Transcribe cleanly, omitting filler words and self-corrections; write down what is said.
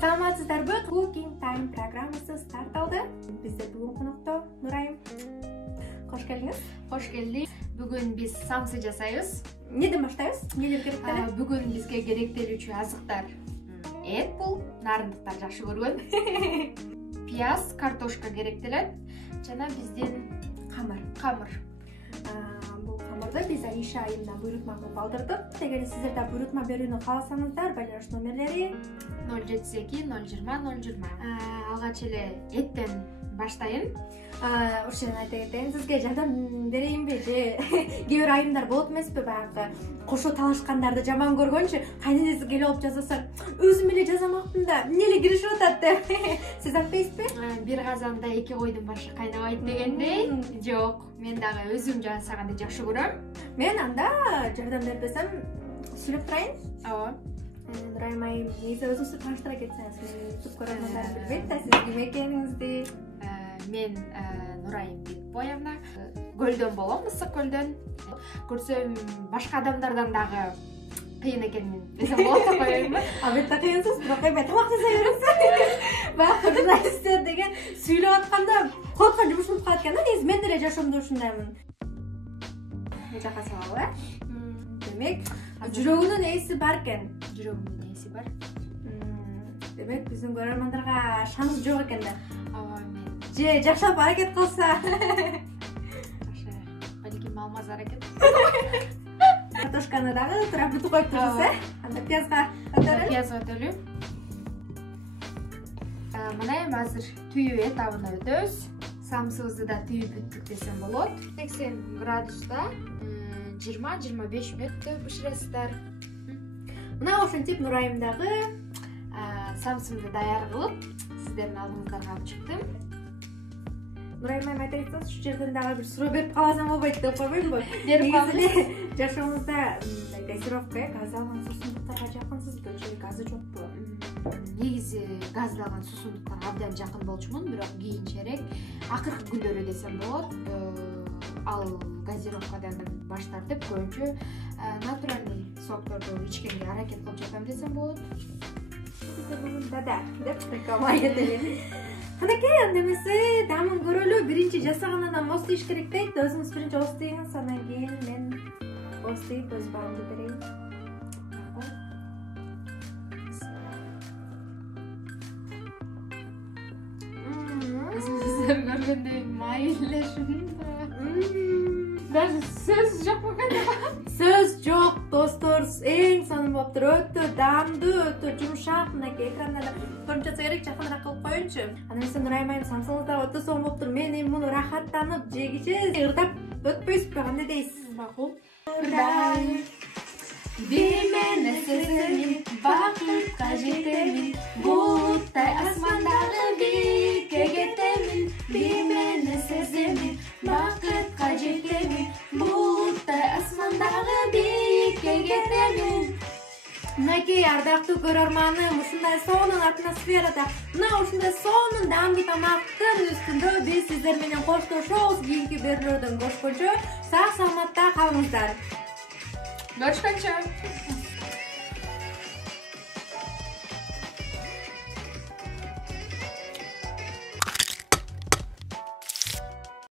Саламатсыздарбы? Cooking Time программасы старт алды. Бизде бүгүн конокто Нурайым. Кош келдиңиз. Кош келдик. Бүгүн биз самсы жасайбыз. Неден баштайбыз? Нелер керектелет? Бүгүн бизге керектелүүчү азыктар эт бул, нарындыктар жакшы көргөн. Пияз, картошка керектелет жана бизден камыр. Бул камырды биз Аиша айымдан буйрутма кылып алдырдык. Эгер сиздер да буйрутма берүүнү кааласаңыздар, байланыш номерлери 072 020 020. Алгач эле эттен баштайын. Ошондон айта кетейин, сизге жардам берейинби же кээ бир айымдар болот эмеспи, баягы кошо талашкандарды жаман көргөнчү, кайненеси келип алып жасаса, өзүм эле жасамакмын да, эмне эле киришип атат деп. Сиз айтпайсызбы? Бир казанда эки койдун башы кайнабайт дегендей. Жок, мен дагы өзүм жасаганды жакшы көрөм. Мен анда жардам бербесем, сүйлөп турайын. Ооба. Нурайым айым, негизи өзүңүздү тааныштыра кетсеңиз, түп көрөрмандар билбейт да сиз ким экениңизди. Мен Нурайым Бекбоевна, Көлдөн болом, Ысык көлдөн. Көрсөм башка адамдардан дагы кыйын экенин десем болот деп коеюнбу? Албетте кыйынсыз, бирок эми тамак жасай бересиз. Баягы журналисттер деген сүйлөп атканда корккон жумушум болуп калат экен да, негизи мен деле жашоомдо ушундаймын. Жака салалы, Демек, жүрөгүнүн ээси бар экен. Жүрөгүмдүн ээси бар. Демек, биздин көрөрмандарга шанс жок экен да. Ооба, мен Же жакшап аракет кылса. Балким алмаз аракет. Картошканы дагы туура бүтүп коюп турсуз, Анда пиязга өтөлү. Пиязга өтөлү. Мына эми азыр түйүү этабына өтөбүз. Самсыбызды да түйүп бүттүк десем болот. 80 градуста 20-25 мүнөттө бышырасыздар. Мына ошентип Нурайым дагы самсымды даяр кылып, сиздердин алдыңыздарга алып чыктым. Нурайым айым айта кетсеңиз, ушул жерден дагы бир суроо берип каласам болбойт деп койбоймунбу? Негизи жашооңузда газировка, газ алган суусундуктарга жакынсызбы же газы жокпу? Негизи газдалган суусундуктарга абдан жакын болчумун, бирок кийинчерээк акыркы күндөрү десем болот, ал газировкадан баш тартып көбүнчө натуральный сокторду ичкенге аракет кылып жатам десем болот. Да, деп рекламай кетели. Канакей, анда эмесе, дамын көрөлү, биринчи жасагандан мост ийиш керек дейт. Өзүңүз биринчи оз тийиңиз, андан кийин мен оз тийип өз баамды берейин. Сиздер көргөндөй майылешин. Даже сөз жок экен. Сөз жок, достор, эң сонун болуптур. Өтө даамдуу, өтө жумшак. Мынакей экранда көрүнүп жатса керек, жакыныраак кылып коеюнчу. Анан эми Нурайым айым самсыңыз да өтө сонун болуптур. Мен эми муну рахаттанып жегиче ырдап өтпөйсүзбү, кандай дейсиз? Макул. Бир мени сеземин, бакытка жетемин, булуттай асмандагы бийикке кетемин. Бир мени сеземин, бакытка жетемин, булуттай асмандагы бийикке кетемин. Мынакей ардактуу көрөрманым, ушундай сонун атмосферада, мына ушундай сонун даамдуу тамактын үстүндө биз сиздер менен коштошобуз. Кийинки берүүлөрдөн көрүшкөнчө сак саламатта калыңыздар. Görüşmek üzere.